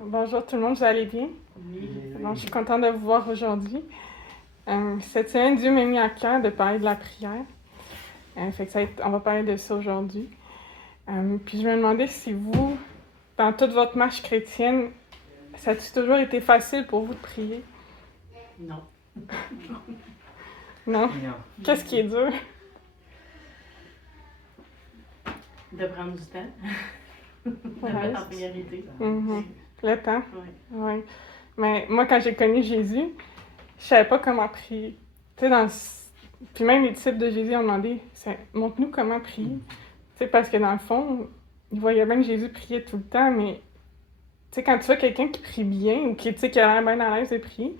Bonjour tout le monde, vous allez bien? Oui. Donc, je suis contente de vous voir aujourd'hui. Cette semaine, Dieu m'a mis à cœur de parler de la prière. Fait que on va parler de ça aujourd'hui. Puis je me demandais si vous, dans toute votre marche chrétienne, ça a-tu toujours été facile pour vous de prier? Non. Non? Non. Qu'est-ce qui est dur? De prendre du temps. De Ouais. mettre en priorité. Mhm. Le temps? Oui. Oui. Mais moi, quand j'ai connu Jésus, je savais pas comment prier. Tu sais, Puis même les disciples de Jésus ont demandé, montre-nous comment prier. Tu sais, parce que dans le fond, ils voyaient bien que Jésus priait tout le temps, mais tu sais, quand tu vois quelqu'un qui prie bien ou qui, tu sais, qui a l'air bien à l'aise de prier,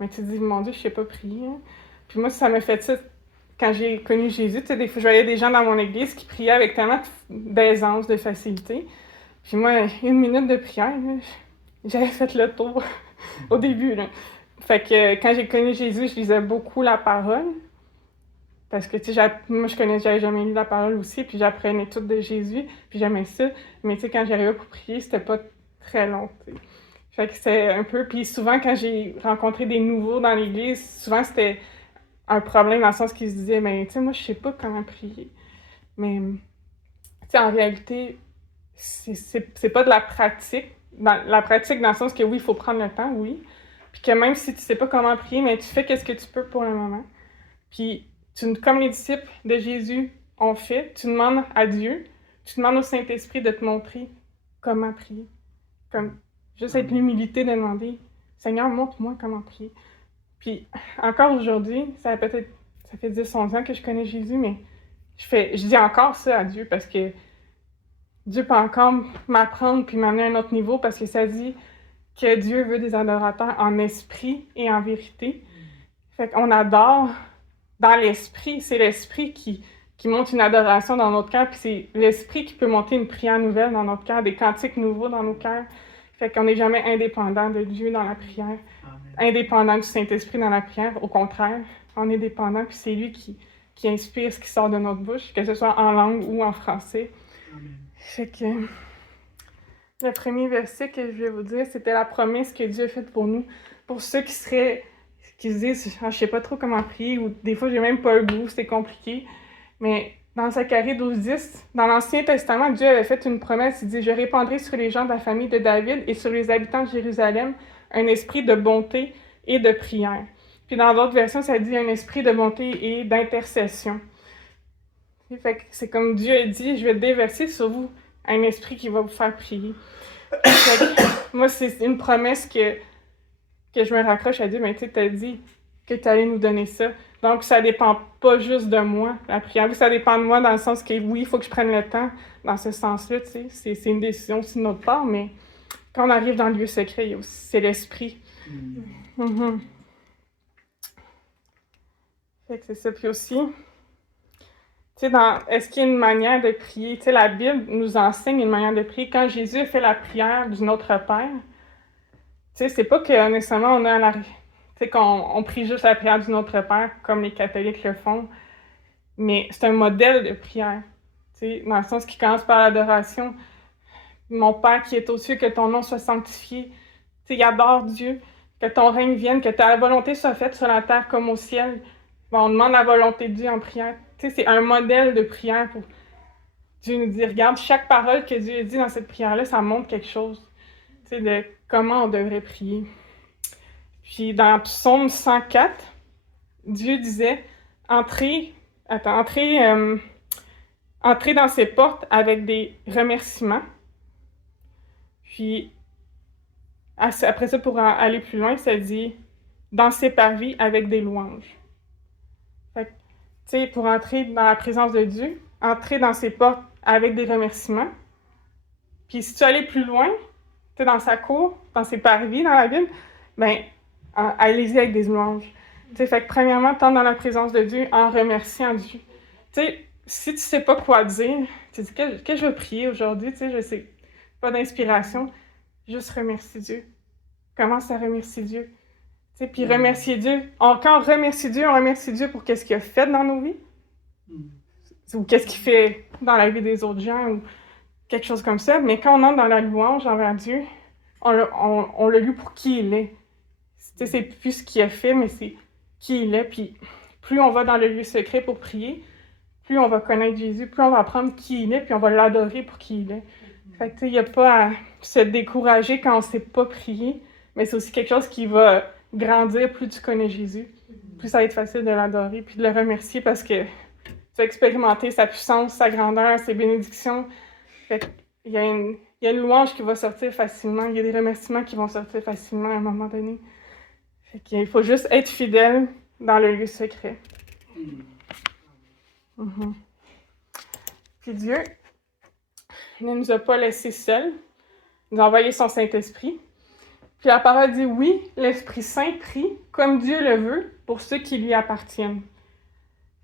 mais tu te dis, mon Dieu, je sais pas prier. Hein. Puis moi, ça m'a fait ça quand j'ai connu Jésus. Tu sais, des fois, je voyais des gens dans mon église qui priaient avec tellement d'aisance, de facilité. Puis moi, 1 minute de prière, là, j'avais fait le tour au début, là. Fait que quand j'ai connu Jésus, je lisais beaucoup la parole. Parce que, tu sais, moi, j'avais jamais lu la parole aussi, puis j'apprenais tout de Jésus, puis j'aimais ça. Mais, tu sais, quand j'arrivais pour prier, c'était pas très long, tu sais. Fait que c'était un peu... Puis souvent, quand j'ai rencontré des nouveaux dans l'église, souvent, c'était un problème dans le sens qu'ils se disaient, mais, tu sais, moi, je sais pas comment prier. Mais, tu sais, en réalité, c'est pas de la pratique. La pratique dans le sens que, oui, il faut prendre le temps, oui. Puis que même si tu sais pas comment prier, mais tu fais qu'est-ce que tu peux pour le moment. Puis, comme les disciples de Jésus ont fait, tu demandes à Dieu, tu demandes au Saint-Esprit de te montrer comment prier. Comme juste être l'humilité de demander, Seigneur, montre-moi comment prier. Puis, encore aujourd'hui, ça fait 10-11 ans que je connais Jésus, mais je dis encore ça à Dieu parce que Dieu peut encore m'apprendre puis m'amener à un autre niveau parce que ça dit que Dieu veut des adorateurs en esprit et en vérité. Fait qu'on adore dans l'esprit. C'est l'esprit qui monte une adoration dans notre cœur, puis c'est l'esprit qui peut monter une prière nouvelle dans notre cœur, des cantiques nouveaux dans nos cœurs. Fait qu'on n'est jamais indépendant de Dieu dans la prière, indépendant du Saint-Esprit dans la prière. Au contraire, on est dépendant, puis c'est lui qui inspire ce qui sort de notre bouche, que ce soit en langue ou en français. Amen. Fait que le premier verset que je vais vous dire, c'était la promesse que Dieu a faite pour nous. Pour ceux qui se disent « je sais pas trop comment prier » ou des fois « j'ai même pas le goût, c'est compliqué ». Mais dans Zacharie 12:10, dans l'Ancien Testament, Dieu avait fait une promesse. Il dit « Je répandrai sur les gens de la famille de David et sur les habitants de Jérusalem un esprit de bonté et de prière. » Puis dans d'autres versions, ça dit « un esprit de bonté et d'intercession ». Fait que c'est comme Dieu a dit « Je vais déverser sur vous un esprit qui va vous faire prier. » Moi, c'est une promesse que je me raccroche à Dieu. Mais tu sais, t'as dit que tu allais nous donner ça. Donc, ça dépend pas juste de moi, la prière. Oui, ça dépend de moi dans le sens que, oui, il faut que je prenne le temps dans ce sens-là, tu sais. C'est une décision aussi de notre part, mais quand on arrive dans le lieu secret, c'est l'esprit. Mm-hmm. Fait que c'est ça. Puis aussi, tu sais, est-ce qu'il y a une manière de prier? Tu sais, la Bible nous enseigne une manière de prier. Quand Jésus a fait la prière du Notre Père, tu sais, c'est pas que nécessairement on a tu sais, qu'on prie juste la prière du Notre Père comme les catholiques le font, mais c'est un modèle de prière. Tu sais, dans le sens qui commence par l'adoration. Mon Père qui est aux cieux, que ton nom soit sanctifié. Tu sais, il adore Dieu, que ton règne vienne, que ta volonté soit faite sur la terre comme au ciel. Bon, on demande la volonté de Dieu en prière. Tu sais, c'est un modèle de prière pour Dieu nous dit, regarde, chaque parole que Dieu a dit dans cette prière-là, ça montre quelque chose, tu sais, de comment on devrait prier. Puis dans Psaume 104, Dieu disait, entrez dans ses portes avec des remerciements. Puis après ça, pour aller plus loin, ça dit, dans ses parvis avec des louanges. Fait que, tu sais, pour entrer dans la présence de Dieu, entrer dans ses portes avec des remerciements. Puis si tu allais plus loin, tu sais, dans sa cour, dans ses parvis, dans la Bible, ben, allez-y avec des louanges. Tu sais, fait que premièrement, tendre dans la présence de Dieu en remerciant Dieu. Tu sais, si tu sais pas quoi dire, tu dis que je veux prier aujourd'hui, tu sais, je sais pas d'inspiration, juste remercie Dieu. Commence à remercier Dieu. Tu sais, puis remercier Dieu. Quand on remercie Dieu pour qu'est-ce qu'il a fait dans nos vies. Ou qu'est-ce qu'il fait dans la vie des autres gens, ou quelque chose comme ça. Mais quand on entre dans la louange envers Dieu, on l'a lu pour qui il est. C'est plus ce qu'il a fait, mais c'est qui il est. Puis plus on va dans le lieu secret pour prier, plus on va connaître Jésus, plus on va apprendre qui il est, puis on va l'adorer pour qui il est. Fait que, il n'y a pas à se décourager quand on ne sait pas prier, mais c'est aussi quelque chose qui va grandir plus tu connais Jésus. Plus ça va être facile de l'adorer, puis de le remercier parce que tu vas expérimenter sa puissance, sa grandeur, ses bénédictions. Fait que, il y a une louange qui va sortir facilement, il y a des remerciements qui vont sortir facilement à un moment donné. Fait qu'il faut juste être fidèle dans le lieu secret. Mm-hmm. Puis Dieu ne nous a pas laissés seuls, il nous a envoyé son Saint-Esprit. Puis la parole dit, oui, l'Esprit Saint prie comme Dieu le veut pour ceux qui lui appartiennent.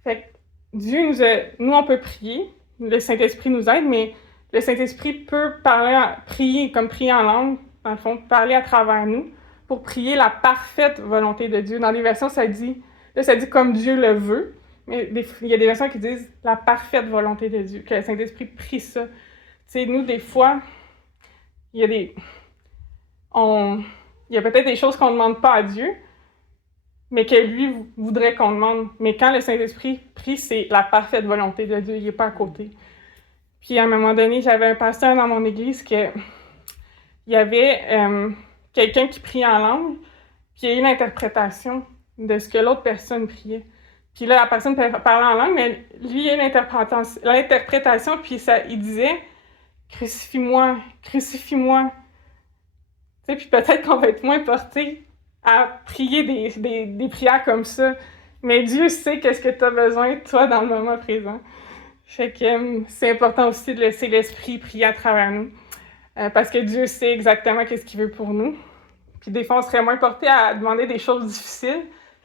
Fait que Dieu nous on peut prier, le Saint-Esprit nous aide, mais le Saint-Esprit peut prier en langue, dans le fond, parler à travers nous, pour prier la parfaite volonté de Dieu. Dans les versions, ça dit comme Dieu le veut, mais il y a des versions qui disent la parfaite volonté de Dieu, que le Saint-Esprit prie ça. Tu sais, nous, des fois, il y a peut-être des choses qu'on ne demande pas à Dieu, mais que lui voudrait qu'on demande. Mais quand le Saint-Esprit prie, c'est la parfaite volonté de Dieu, il n'est pas à côté. Puis à un moment donné, j'avais un pasteur dans mon église il y avait quelqu'un qui priait en langue, puis il y a eu l'interprétation de ce que l'autre personne priait. Puis là, la personne parlait en langue, mais lui, il y a eu l'interprétation, puis il disait « Crucifie-moi, crucifie-moi ». Tu sais, puis peut-être qu'on va être moins porté à prier des prières comme ça, mais Dieu sait qu'est-ce que tu as besoin, toi, dans le moment présent. Fait que c'est important aussi de laisser l'Esprit prier à travers nous, parce que Dieu sait exactement qu'est-ce qu'il veut pour nous. Puis des fois, on serait moins porté à demander des choses difficiles,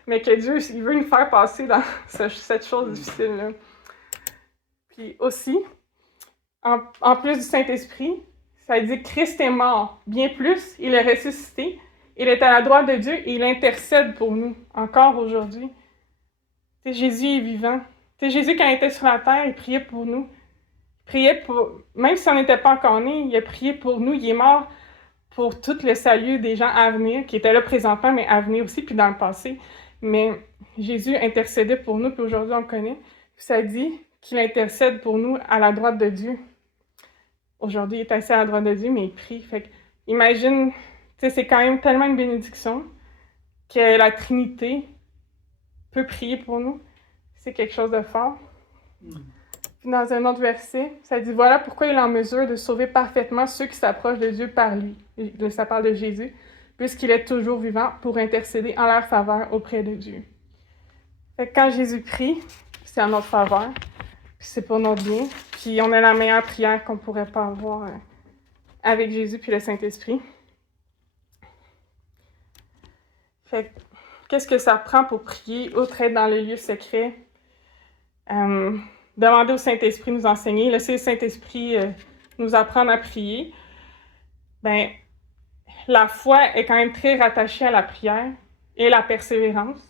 mais que Dieu, il veut nous faire passer dans cette chose difficile-là. Puis aussi, en plus du Saint-Esprit, ça dit que Christ est mort. Bien plus, il est ressuscité, il est à la droite de Dieu et il intercède pour nous, encore aujourd'hui. Tu sais, Jésus est vivant. Tu sais, Jésus, quand il était sur la terre, il priait pour nous. Il priait pour... Même si on n'était pas encore né, il a prié pour nous. Il est mort pour tout le salut des gens à venir, qui étaient là présentement, mais à venir aussi, puis dans le passé. Mais Jésus intercédait pour nous, puis aujourd'hui, on le connaît. Puis ça dit qu'il intercède pour nous à la droite de Dieu. Aujourd'hui, il est assis à la droite de Dieu, mais il prie. Fait que, imagine, tu sais, c'est quand même tellement une bénédiction que la Trinité peut prier pour nous. C'est quelque chose de fort. Puis dans un autre verset, ça dit « Voilà pourquoi il est en mesure de sauver parfaitement ceux qui s'approchent de Dieu par lui. » Ça parle de Jésus, puisqu'il est toujours vivant pour intercéder en leur faveur auprès de Dieu. Fait que quand Jésus prie, c'est en notre faveur, puis c'est pour notre bien, puis on a la meilleure prière qu'on pourrait pas avoir avec Jésus puis le Saint-Esprit. Fait que, qu'est-ce que ça prend pour prier, outre être dans le lieu secret? Demander au Saint-Esprit de nous enseigner, laisser le Saint-Esprit nous apprendre à prier. Ben, la foi est quand même très rattachée à la prière et la persévérance.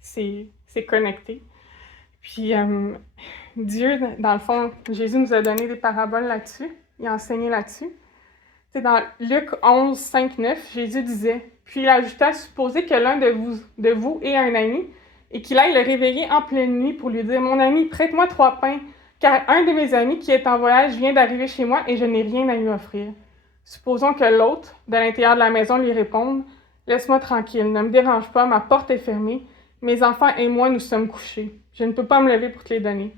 C'est connecté. Puis Dieu, dans le fond, Jésus nous a donné des paraboles là-dessus. Il a enseigné là-dessus. C'est dans Luc 11, 5, 9, Jésus disait, puis il ajouta, supposez que l'un de vous ait un ami, et qu'il aille le réveiller en pleine nuit pour lui dire « Mon ami, prête-moi 3 pains, car un de mes amis qui est en voyage vient d'arriver chez moi et je n'ai rien à lui offrir. » Supposons que l'autre, de l'intérieur de la maison, lui réponde « Laisse-moi tranquille, ne me dérange pas, ma porte est fermée, mes enfants et moi nous sommes couchés. Je ne peux pas me lever pour te les donner. »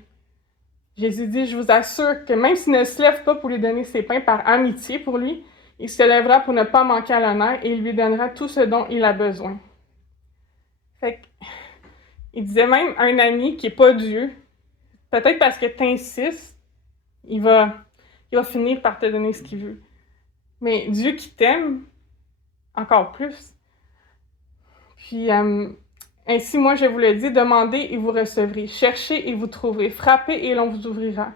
Jésus dit « Je vous assure que même s'il ne se lève pas pour lui donner ses pains par amitié pour lui, il se lèvera pour ne pas manquer à l'honneur et il lui donnera tout ce dont il a besoin. » Fait que, il disait même un ami qui n'est pas Dieu, peut-être parce que tu insistes, il va finir par te donner ce qu'il veut. Mais Dieu qui t'aime, encore plus. Puis, ainsi, moi, je vous le dis, demandez et vous recevrez, cherchez et vous trouverez, frappez et l'on vous ouvrira.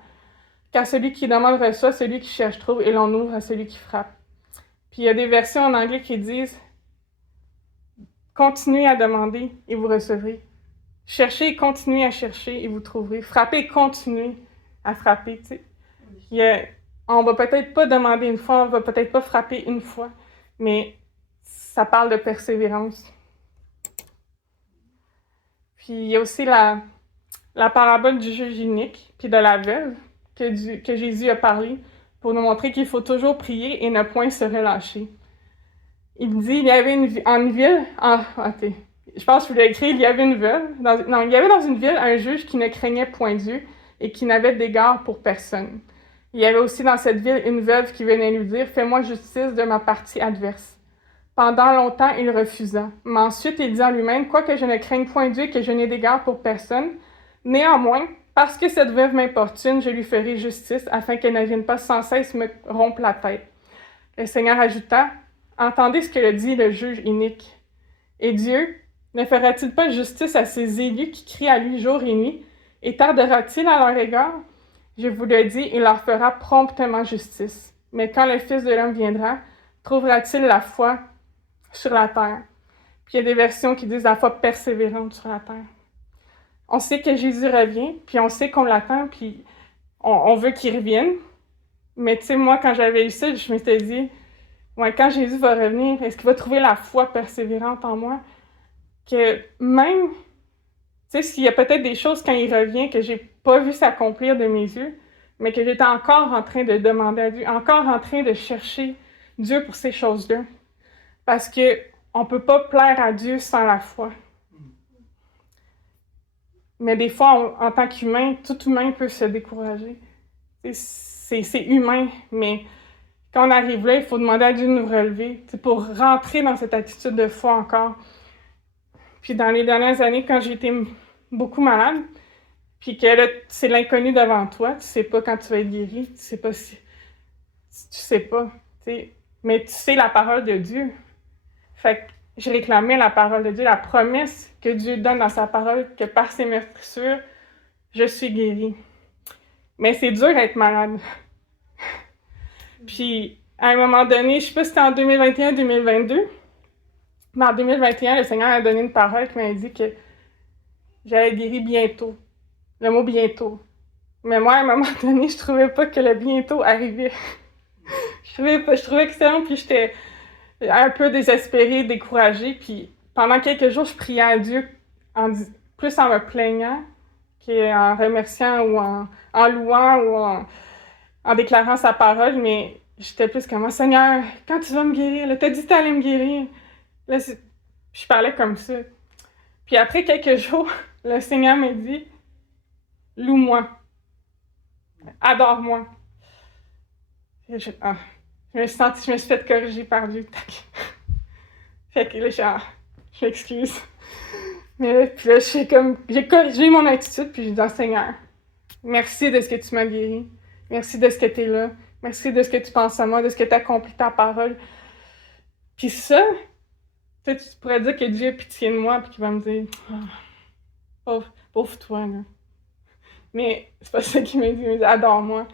Car celui qui demande reçoit, celui qui cherche trouve, et l'on ouvre à celui qui frappe. Puis, il y a des versions en anglais qui disent « Continuez à demander et vous recevrez. Cherchez et continuez à chercher et vous trouverez. Frappez et continuez à frapper. » Tu sais. On va peut-être pas demander une fois, on va peut-être pas frapper une fois, mais ça parle de persévérance. Puis il y a aussi la parabole du juge inique, puis de la veuve, que Jésus a parlé, pour nous montrer qu'il faut toujours prier et ne point se relâcher. Il dit, il y avait une ville, ok, je pense que je l'ai écrit, il y avait une veuve, il y avait dans une ville un juge qui ne craignait point Dieu et qui n'avait d'égard pour personne. Il y avait aussi dans cette ville une veuve qui venait lui dire, fais-moi justice de ma partie adverse. Pendant longtemps, il refusa. Mais ensuite, il dit en lui-même, quoique je ne craigne point Dieu et que je n'ai d'égard pour personne, néanmoins, parce que cette veuve m'importune, je lui ferai justice, afin qu'elle ne vienne pas sans cesse me rompre la tête. Le Seigneur ajouta, entendez ce que le dit le juge inique. Et Dieu ne fera-t-il pas justice à ses élus qui crient à lui jour et nuit, et tardera-t-il à leur égard? Je vous le dis, il leur fera promptement justice. Mais quand le Fils de l'homme viendra, trouvera-t-il la foi sur la terre? Puis il y a des versions qui disent la foi persévérante sur la terre. On sait que Jésus revient, puis on sait qu'on l'attend, puis on veut qu'il revienne. Mais tu sais, moi, quand j'avais eu ça, je m'étais dit, ouais, quand Jésus va revenir, est-ce qu'il va trouver la foi persévérante en moi? Que même, tu sais, s'il y a peut-être des choses quand il revient que j'ai pas vu s'accomplir de mes yeux, mais que j'étais encore en train de demander à Dieu, encore en train de chercher Dieu pour ces choses-là. Parce que on peut pas plaire à Dieu sans la foi. Mais des fois, en tant qu'humain, tout humain peut se décourager. C'est humain, mais quand on arrive là, il faut demander à Dieu de nous relever pour rentrer dans cette attitude de foi encore. Puis dans les dernières années, quand j'ai été beaucoup malade, puis que là, c'est l'inconnu devant toi, tu sais pas quand tu vas être guéri, tu sais pas si... Tu sais pas, tu sais, mais tu sais la parole de Dieu. Fait que je réclamais la parole de Dieu, la promesse que Dieu donne dans sa parole, que par ses meurtrissures, je suis guérie. Mais c'est dur d'être malade. Puis, à un moment donné, je sais pas si c'était en 2021-2022, mais en 2021, le Seigneur a donné une parole qui m'a dit que j'allais être guérie bientôt. Le mot bientôt. Mais moi, à un moment donné, je trouvais pas que le bientôt arrivait. je trouvais que c'était long, puis j'étais un peu désespérée, découragée. Puis pendant quelques jours, je priais à Dieu plus en me plaignant qu'en remerciant ou en louant ou en déclarant sa parole. Mais j'étais plus comme, Seigneur, quand tu vas me guérir? Là, t'as dit que t'allais me guérir. Là, je parlais comme ça. Puis après quelques jours, le Seigneur m'a dit, loue-moi, adore-moi. Je me suis fait corriger par Dieu. Fait que là, je m'excuse. Mais là, puis là, j'ai corrigé mon attitude, puis j'ai dit, Seigneur, merci de ce que tu m'as guéri. Merci de ce que tu es là. Merci de ce que tu penses à moi, de ce que tu accomplis ta parole. Puis ça, tu pourrais dire que Dieu a pitié de moi, puis qu'il va me dire, pauvre toi, là. Mais c'est pas ça qu'il m'a dit, il m'a dit, adore-moi.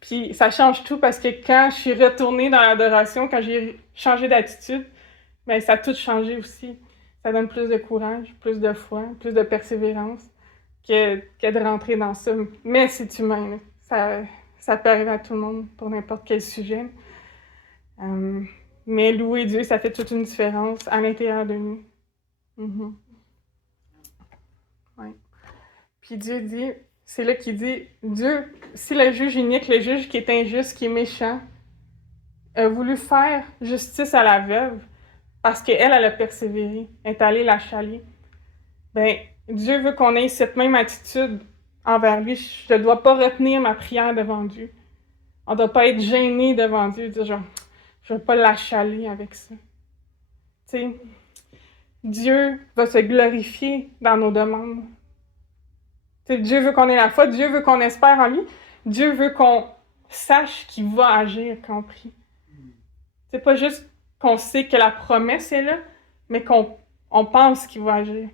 Puis ça change tout parce que quand je suis retournée dans l'adoration, quand j'ai changé d'attitude, ben ça a tout changé aussi. Ça donne plus de courage, plus de foi, plus de persévérance que de rentrer dans ça. Mais c'est humain, ça peut arriver à tout le monde pour n'importe quel sujet. Mais louer Dieu, ça fait toute une différence à l'intérieur de nous. Mm-hmm. Ouais. Puis Dieu dit, c'est là qu'il dit, Dieu, si le juge inique, le juge qui est injuste, qui est méchant, a voulu faire justice à la veuve, parce qu'elle, elle a persévéré, elle est allée la chialer, ben, Dieu veut qu'on ait cette même attitude envers lui. Je ne dois pas retenir ma prière devant Dieu. On ne doit pas être gêné devant Dieu, dire genre, je ne veux pas la chialer avec ça. Tu sais, Dieu va se glorifier dans nos demandes. T'sais, Dieu veut qu'on ait la foi, Dieu veut qu'on espère en lui, Dieu veut qu'on sache qu'il va agir quand on prie. C'est pas juste qu'on sait que la promesse est là, mais qu'on pense qu'il va agir.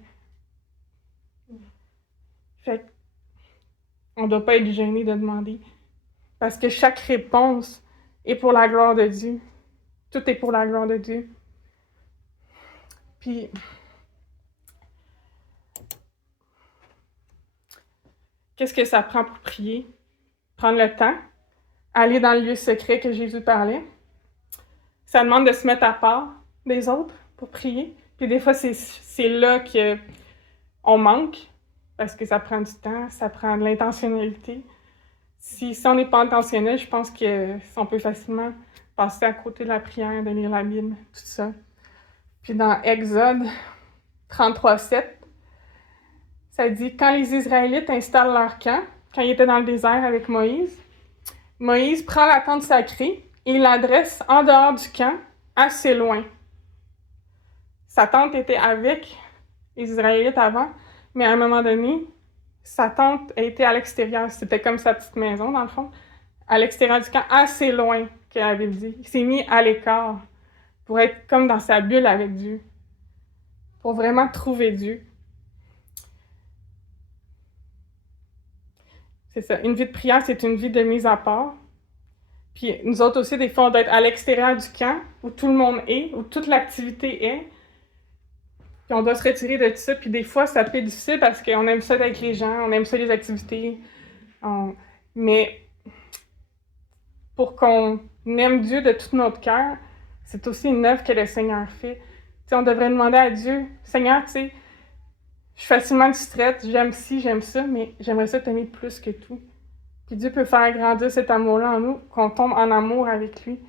Fait qu'on ne doit pas être gêné de demander. Parce que chaque réponse est pour la gloire de Dieu. Tout est pour la gloire de Dieu. Puis, qu'est-ce que ça prend pour prier? Prendre le temps, aller dans le lieu secret que Jésus parlait. Ça demande de se mettre à part des autres pour prier. Puis des fois, c'est là qu'on manque, parce que ça prend du temps, ça prend de l'intentionnalité. Si on n'est pas intentionnel, je pense qu'on peut facilement passer à côté de la prière, de lire la Bible, tout ça. Puis dans Exode 33:7, ça dit « Quand les Israélites installent leur camp, quand ils étaient dans le désert avec Moïse, Moïse prend la tente sacrée et l'adresse en dehors du camp, assez loin. Sa tente était avec les Israélites avant, mais à un moment donné, sa tente était à l'extérieur. C'était comme sa petite maison, dans le fond, à l'extérieur du camp, assez loin, que la Bible dit. Il s'est mis à l'écart pour être comme dans sa bulle avec Dieu, pour vraiment trouver Dieu. C'est ça. Une vie de prière, c'est une vie de mise à part. Puis nous autres aussi, des fois, on doit être à l'extérieur du camp, où tout le monde est, où toute l'activité est. Puis on doit se retirer de tout ça. Puis des fois, ça peut être difficile parce qu'on aime ça avec les gens, on aime ça les activités. Mais pour qu'on aime Dieu de tout notre cœur, c'est aussi une œuvre que le Seigneur fait. T'sais, on devrait demander à Dieu, Seigneur, tu sais, je suis facilement distraite, j'aime ci, j'aime ça, mais j'aimerais ça t'aimer plus que tout. Puis Dieu peut faire grandir cet amour-là en nous, qu'on tombe en amour avec lui,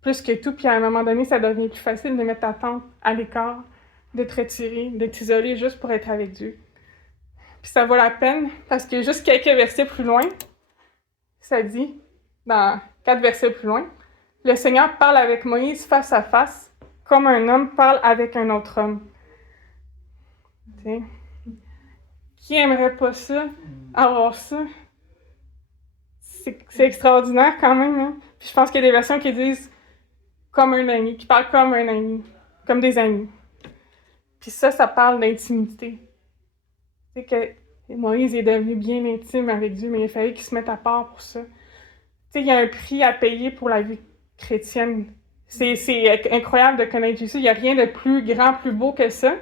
plus que tout. Puis à un moment donné, ça devient plus facile de mettre ta tente à l'écart, de te retirer, de t'isoler juste pour être avec Dieu. Puis ça vaut la peine, parce que juste quelques versets plus loin, ça dit, dans 4 versets plus loin, « Le Seigneur parle avec Moïse face à face, comme un homme parle avec un autre homme. » T'sais. Qui aimerait pas ça, avoir ça? C'est extraordinaire quand même. Hein? Puis je pense qu'il y a des versions qui disent « comme un ami », qui parlent comme un ami, comme des amis. Puis ça parle d'intimité. Tu sais que Moïse est devenu bien intime avec Dieu, mais il fallait qu'il se mette à part pour ça. Tu sais, il y a un prix à payer pour la vie chrétienne. C'est incroyable de connaître Jésus. Il n'y a rien de plus grand, plus beau que ça.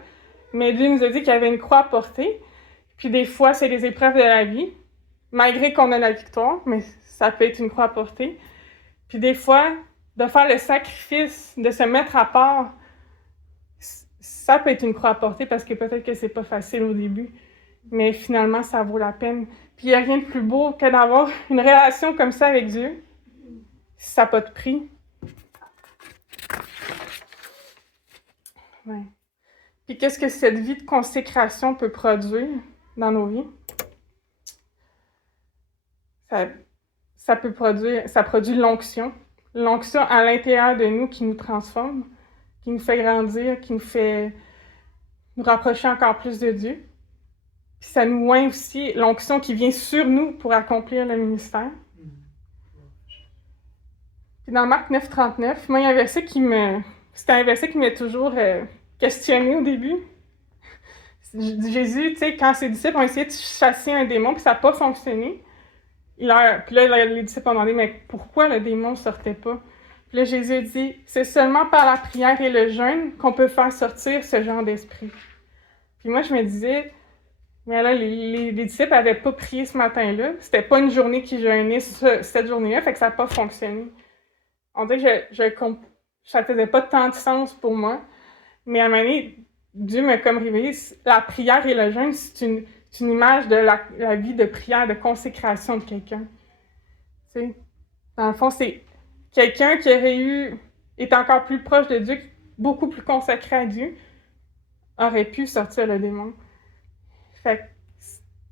Mais Dieu nous a dit qu'il y avait une croix à porter. Puis des fois, c'est les épreuves de la vie, malgré qu'on a la victoire, mais ça peut être une croix à porter. Puis des fois, de faire le sacrifice, de se mettre à part, ça peut être une croix à porter parce que peut-être que c'est pas facile au début, mais finalement, ça vaut la peine. Puis il n'y a rien de plus beau que d'avoir une relation comme ça avec Dieu, si ça n'a pas de prix. Ouais. Puis qu'est-ce que cette vie de consécration peut produire dans nos vies? Ça produit l'onction. L'onction à l'intérieur de nous qui nous transforme, qui nous fait grandir, qui nous fait nous rapprocher encore plus de Dieu. Puis ça nous oint aussi l'onction qui vient sur nous pour accomplir le ministère. Puis dans Marc 9:39, moi, il y a un verset c'était un verset qui m'a toujours questionné au début. Jésus, tu sais, quand ses disciples ont essayé de chasser un démon, puis ça n'a pas fonctionné, puis là, les disciples ont demandé, mais pourquoi le démon ne sortait pas? Puis là, Jésus a dit, c'est seulement par la prière et le jeûne qu'on peut faire sortir ce genre d'esprit. Puis moi, je me disais, mais là, les disciples n'avaient pas prié ce matin-là. C'était pas une journée qu'ils jeûnaient cette journée-là, fait que ça n'a pas fonctionné. On dirait que ça faisait pas tant de sens pour moi. Mais à un moment donné, Dieu m'a comme révélé, la prière et le jeûne, c'est une image de la vie de prière, de consécration de quelqu'un. Tu sais, dans le fond, c'est quelqu'un qui est encore plus proche de Dieu, beaucoup plus consacré à Dieu, aurait pu sortir le démon. Fait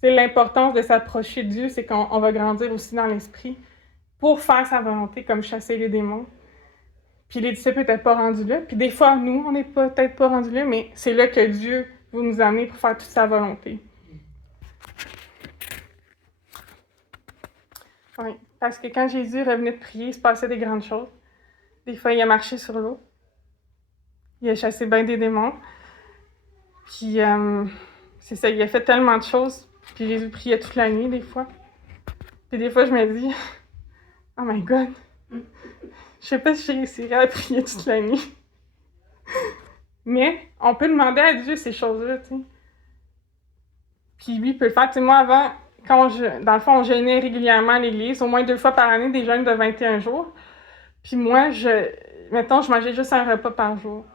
que l'importance de s'approcher de Dieu, c'est qu'on va grandir aussi dans l'esprit pour faire sa volonté, comme chasser les démons. Puis les disciples n'étaient pas rendus là. Puis des fois, nous, on n'est peut-être pas rendus là, mais c'est là que Dieu va nous amener pour faire toute sa volonté. Oui, parce que quand Jésus revenait de prier, il se passait des grandes choses. Des fois, il a marché sur l'eau. Il a chassé bien des démons. Puis, c'est ça, il a fait tellement de choses. Puis Jésus priait toute la nuit, des fois. Puis des fois, je me dis, oh my God, je sais pas si je réussirais à prier toute la nuit. Mais on peut demander à Dieu ces choses-là, tu sais. Puis lui peut le faire. Tu sais, moi, avant, dans le fond, on jeûnait régulièrement à l'église, au moins 2 fois par année, des jeûnes de 21 jours. Puis moi, mettons, je mangeais juste un repas par jour.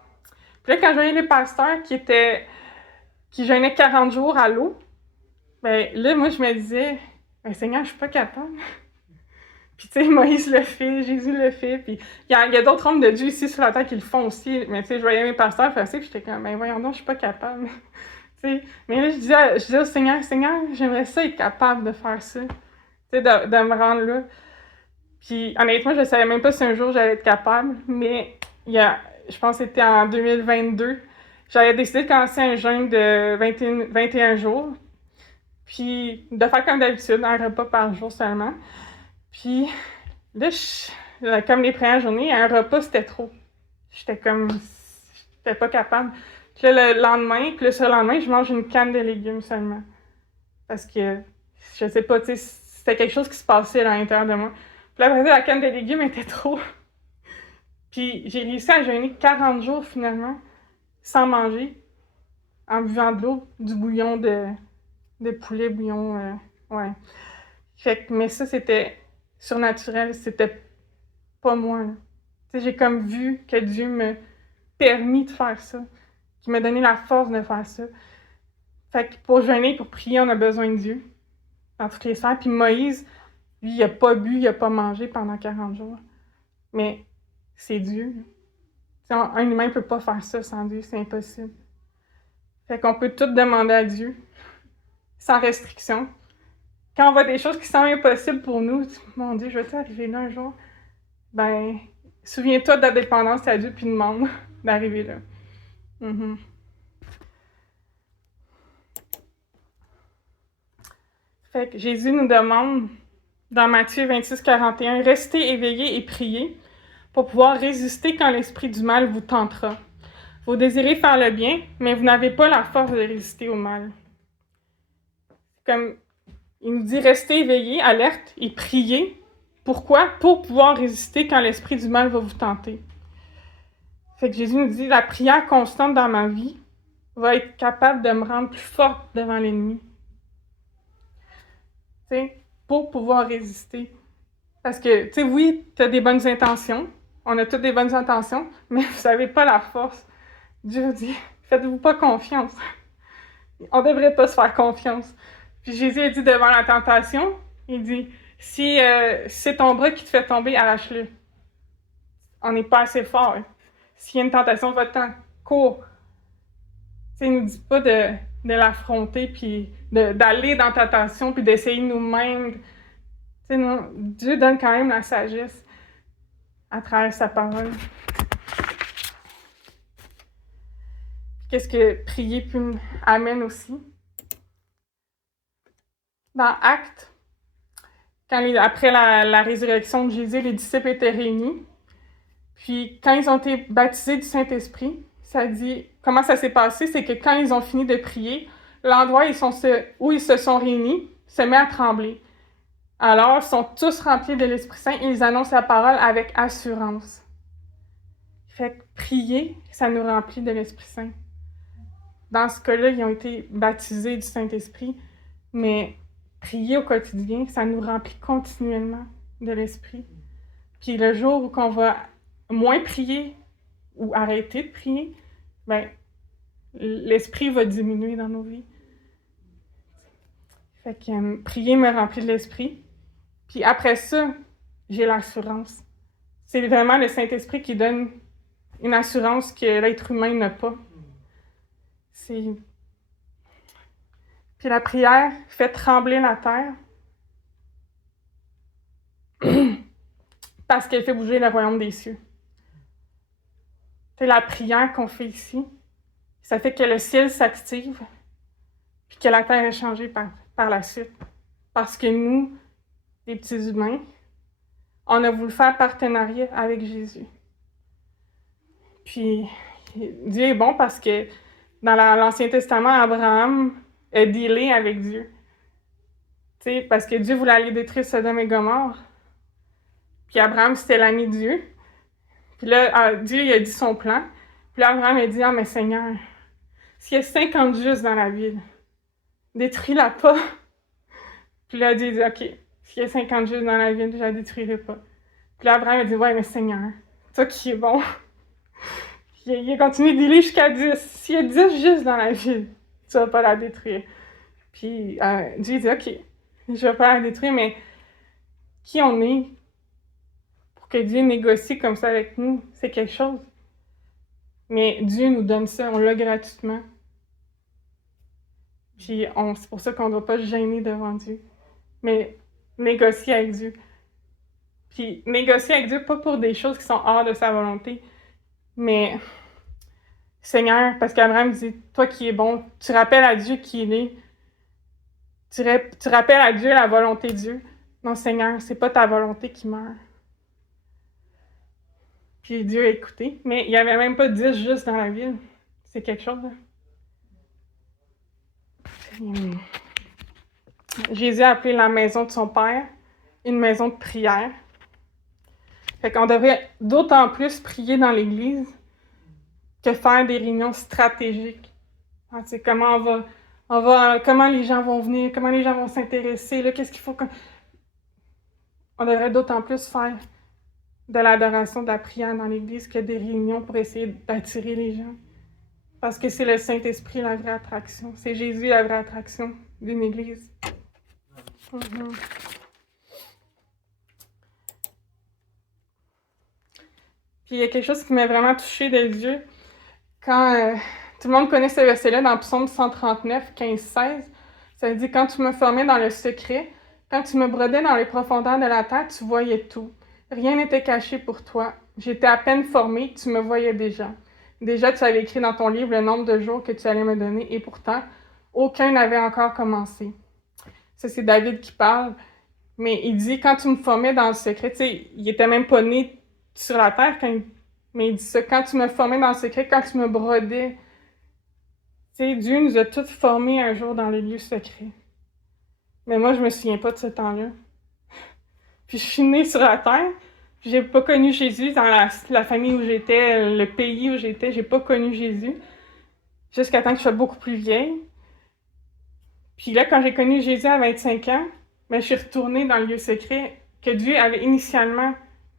Puis là, quand je voyais les pasteurs qui jeûnaient 40 jours à l'eau, ben là, moi, je me disais, ben, Seigneur, je suis pas capable. Puis, tu sais, Moïse le fait, Jésus le fait, puis il y a d'autres hommes de Dieu ici sur la terre qui le font aussi, mais tu sais, je voyais mes pasteurs faire ça, puis j'étais comme, ben voyons donc, je suis pas capable. Tu sais, mais là, je disais au Seigneur, j'aimerais ça être capable de faire ça, tu sais, de me rendre là. Puis, honnêtement, je savais même pas si un jour j'allais être capable, mais je pense que c'était en 2022, j'avais décidé de commencer un jeûne de 21 jours, puis de faire comme d'habitude, un repas par jour seulement. Puis là, comme les premières journées, un repas, c'était trop. J'étais pas capable. Puis là, le lendemain, puis le surlendemain, je mange une canne de légumes seulement. Parce que, je sais pas, tu sais, c'était quelque chose qui se passait à l'intérieur de moi. Puis là, après ça, la canne de légumes était trop. Puis j'ai réussi à jeûner 40 jours, finalement, sans manger, en buvant de l'eau, du bouillon de poulet, bouillon, ouais. Fait que, mais ça, c'était surnaturel, c'était pas moi, là. Tu sais, j'ai comme vu que Dieu m'a permis de faire ça, qu'il m'a donné la force de faire ça. Fait que pour jeûner, pour prier, on a besoin de Dieu, dans toutes les sphères. Puis Moïse, lui, il a pas bu, il a pas mangé pendant 40 jours. Mais c'est Dieu. Tu sais, un humain peut pas faire ça sans Dieu, c'est impossible. Fait qu'on peut tout demander à Dieu, sans restriction. Quand on voit des choses qui semblent impossibles pour nous, mon Dieu, je vais-tu arriver là un jour? Ben, souviens-toi de la dépendance à Dieu, puis demande d'arriver là. Mm-hmm. Fait que Jésus nous demande, dans Matthieu 26, 41, « Restez éveillés et priez pour pouvoir résister quand l'esprit du mal vous tentera. Vous désirez faire le bien, mais vous n'avez pas la force de résister au mal. » Comme il nous dit, restez éveillés, alerte et priez. Pourquoi? Pour pouvoir résister quand l'esprit du mal va vous tenter. Fait que Jésus nous dit, la prière constante dans ma vie va être capable de me rendre plus forte devant l'ennemi. Tu sais, pour pouvoir résister. Parce que, tu sais, oui, tu as des bonnes intentions. On a toutes des bonnes intentions, mais vous n'avez pas la force. Dieu dit, faites-vous pas confiance. On ne devrait pas se faire confiance. Puis Jésus a dit devant la tentation, il dit, si c'est ton bras qui te fait tomber, arrache-le. On n'est pas assez fort. S'il y a une tentation, va-t'en, cours. Tu sais, il ne nous dit pas de l'affronter, puis d'aller dans la tentation, puis d'essayer nous-mêmes. Tu sais, non, Dieu donne quand même la sagesse à travers sa parole. Qu'est-ce que prier amène aussi? Dans Actes, après la résurrection de Jésus, les disciples étaient réunis. Puis quand ils ont été baptisés du Saint-Esprit, ça dit, comment ça s'est passé? C'est que quand ils ont fini de prier, l'endroit où ils se sont réunis se met à trembler. Alors, ils sont tous remplis de l'Esprit Saint et ils annoncent la parole avec assurance. Fait que prier, ça nous remplit de l'Esprit Saint. Dans ce cas-là, ils ont été baptisés du Saint-Esprit, mais prier au quotidien, ça nous remplit continuellement de l'Esprit. Puis le jour où on va moins prier ou arrêter de prier, ben, l'Esprit va diminuer dans nos vies. Fait que prier me remplit de l'Esprit. Puis après ça, j'ai l'assurance. C'est vraiment le Saint-Esprit qui donne une assurance que l'être humain n'a pas. Puis la prière fait trembler la terre parce qu'elle fait bouger le royaume des cieux. C'est la prière qu'on fait ici, ça fait que le ciel s'active puis que la terre est changée par la suite. Parce que nous, les petits humains, on a voulu faire partenariat avec Jésus. Puis Dieu est bon parce que dans l'Ancien Testament, Abraham a dealé avec Dieu. T'sais, parce que Dieu voulait aller détruire Sodome et Gomorrhe. Puis Abraham, c'était l'ami de Dieu. Puis là, Dieu il a dit son plan. Puis là, Abraham a dit, « Ah, mais Seigneur, s'il y a 50 justes dans la ville, détruis-la pas. » Puis là, Dieu dit, OK, s'il y a 50 justes dans la ville, je la détruirai pas. Puis là, Abraham a dit, ouais, mais Seigneur, toi qui es bon. Il a continué d'y aller jusqu'à 10. S'il y a 10 justes dans la ville, tu vas pas la détruire. Puis Dieu dit, OK, je vais pas la détruire, mais qui on est pour que Dieu négocie comme ça avec nous, c'est quelque chose. Mais Dieu nous donne ça, on l'a gratuitement. Puis c'est pour ça qu'on ne doit pas se gêner devant Dieu. Mais négocier avec Dieu. Puis négocier avec Dieu, pas pour des choses qui sont hors de sa volonté, mais Seigneur, parce qu'Abraham dit, toi qui es bon, tu rappelles à Dieu qui il est. Tu rappelles à Dieu la volonté de Dieu. Non, Seigneur, c'est pas ta volonté qui meurt. Puis Dieu a écouté. Mais il n'y avait même pas 10 justes dans la ville. C'est quelque chose, là. Jésus a appelé la maison de son Père une maison de prière. Fait qu'on devrait d'autant plus prier dans l'Église que faire des réunions stratégiques. C'est comment comment les gens vont venir, comment les gens vont s'intéresser, là, qu'est-ce qu'il faut on devrait d'autant plus faire de l'adoration, de la prière dans l'Église que des réunions pour essayer d'attirer les gens. Parce que c'est le Saint-Esprit la vraie attraction. C'est Jésus la vraie attraction d'une Église. Mm-hmm. Puis il y a quelque chose qui m'a vraiment touchée de Dieu. Quand tout le monde connaît ce verset-là dans Psaume 139, 15-16, ça dit « Quand tu me formais dans le secret, quand tu me brodais dans les profondeurs de la terre, tu voyais tout. Rien n'était caché pour toi. J'étais à peine formée, tu me voyais déjà. Déjà, tu avais écrit dans ton livre le nombre de jours que tu allais me donner, et pourtant, aucun n'avait encore commencé. » Ça, c'est David qui parle, mais il dit « Quand tu me formais dans le secret, tu sais, il était même pas né sur la terre, mais il dit ça, quand tu me formais dans le secret, quand tu me brodais, tu sais, Dieu nous a tous formés un jour dans le lieu secret. Mais moi, je me souviens pas de ce temps-là. Puis je suis née sur la terre, puis j'ai pas connu Jésus dans la famille où j'étais, le pays où j'étais, j'ai pas connu Jésus, jusqu'à temps que je sois beaucoup plus vieille. Puis là, quand j'ai connu Jésus à 25 ans, ben, je suis retournée dans le lieu secret que Dieu avait initialement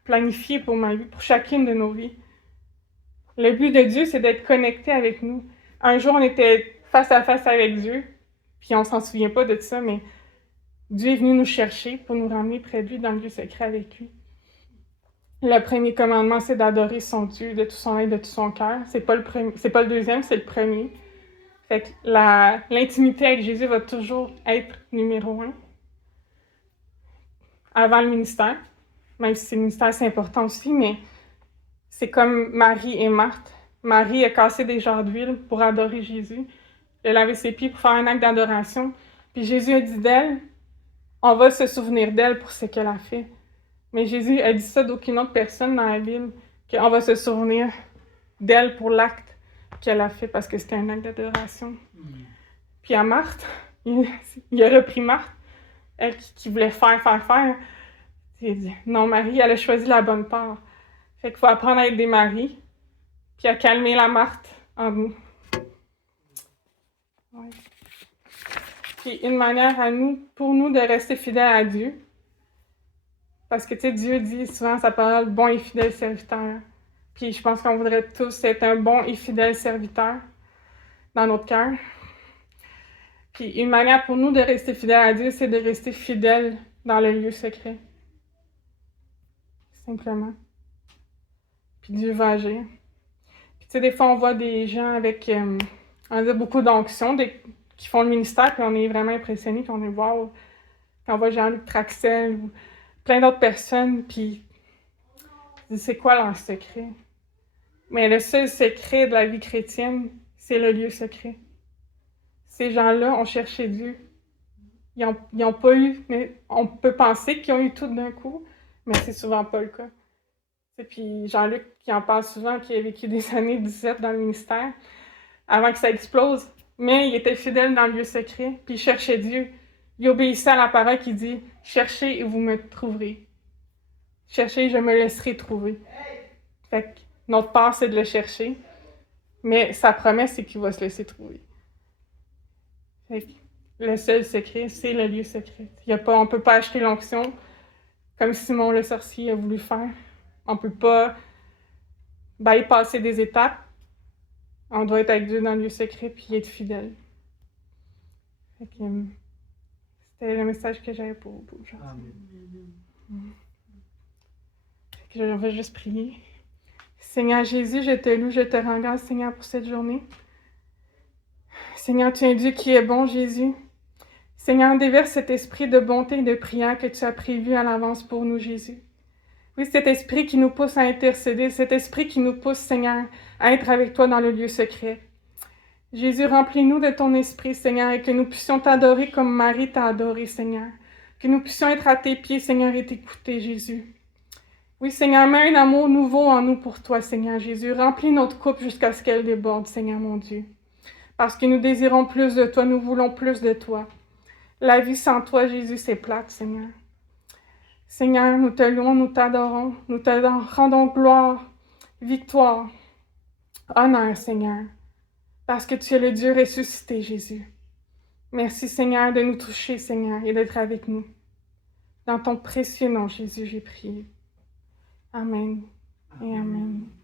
planifié pour ma vie, pour chacune de nos vies. Le but de Dieu, c'est d'être connecté avec nous. Un jour, on était face à face avec Dieu, puis on s'en souvient pas de ça, mais Dieu est venu nous chercher pour nous ramener près de lui dans le lieu secret avec lui. Le premier commandement, c'est d'adorer son Dieu de tout son être, de tout son cœur. C'est pas le deuxième, c'est le premier. Fait que l'intimité avec Jésus va toujours être numéro 1. Avant le ministère, même si le ministère c'est important aussi, mais c'est comme Marie et Marthe. Marie a cassé des jarres d'huile pour adorer Jésus. Elle a lavé ses pieds pour faire un acte d'adoration. Puis Jésus a dit d'elle, on va se souvenir d'elle pour ce qu'elle a fait. Mais Jésus a dit ça d'aucune autre personne dans la Bible, qu'on va se souvenir d'elle pour l'acte qu'elle a fait parce que c'était un acte d'adoration. Puis à Marthe, il a repris Marthe, elle qui voulait faire. Il a dit, non, Marie, elle a choisi la bonne part. Fait qu'il faut apprendre à être des maris, puis à calmer la Marthe en nous. Ouais. Puis une manière pour nous de rester fidèles à Dieu, parce que, tu sais, Dieu dit souvent sa parole, bon et fidèle serviteur. Puis je pense qu'on voudrait tous être un bon et fidèle serviteur dans notre cœur. Puis une manière pour nous de rester fidèles à Dieu, c'est de rester fidèles dans le lieu secret. Simplement. Puis Dieu va agir. Puis tu sais, des fois, on voit des gens avec, on a beaucoup d'onction, qui font le ministère, puis on est vraiment impressionnés, puis on est wow. Quand on voit Jean-Luc Traxel, ou plein d'autres personnes, puis c'est quoi leur secret? Mais le seul secret de la vie chrétienne, c'est le lieu secret. Ces gens-là ont cherché Dieu. Ils ont pas eu, mais on peut penser qu'ils ont eu tout d'un coup, mais c'est souvent pas le cas. Et puis Jean-Luc qui en parle souvent, qui a vécu des années 17 dans le ministère, avant que ça explose, mais il était fidèle dans le lieu secret, puis il cherchait Dieu. Il obéissait à la parole qui dit « Cherchez et vous me trouverez. Cherchez et je me laisserai trouver. » Fait que notre part, c'est de le chercher, mais sa promesse, c'est qu'il va se laisser trouver. Fait que le seul secret, c'est le lieu secret. On ne peut pas acheter l'onction comme Simon le sorcier a voulu faire. On ne peut pas bypasser des étapes. On doit être avec Dieu dans le lieu secret puis être fidèle. Fait que, c'était le message que j'avais pour vous aujourd'hui. Fait que je vais juste prier. Seigneur Jésus, je te loue, je te rends grâce, Seigneur, pour cette journée. Seigneur, tu es un Dieu qui est bon, Jésus. Seigneur, déverse cet esprit de bonté et de prière que tu as prévu à l'avance pour nous, Jésus. Oui, cet esprit qui nous pousse à intercéder, cet esprit qui nous pousse, Seigneur, à être avec toi dans le lieu secret. Jésus, remplis-nous de ton esprit, Seigneur, et que nous puissions t'adorer comme Marie t'a adoré, Seigneur. Que nous puissions être à tes pieds, Seigneur, et t'écouter, Jésus. Oui, Seigneur, mets un amour nouveau en nous pour toi, Seigneur Jésus. Remplis notre coupe jusqu'à ce qu'elle déborde, Seigneur mon Dieu. Parce que nous désirons plus de toi, nous voulons plus de toi. La vie sans toi, Jésus, c'est plate, Seigneur. Seigneur, nous te louons, nous t'adorons, nous te rendons gloire, victoire, honneur, Seigneur. Parce que tu es le Dieu ressuscité, Jésus. Merci, Seigneur, de nous toucher, Seigneur, et d'être avec nous. Dans ton précieux nom, Jésus, j'ai prié. Amen et amen.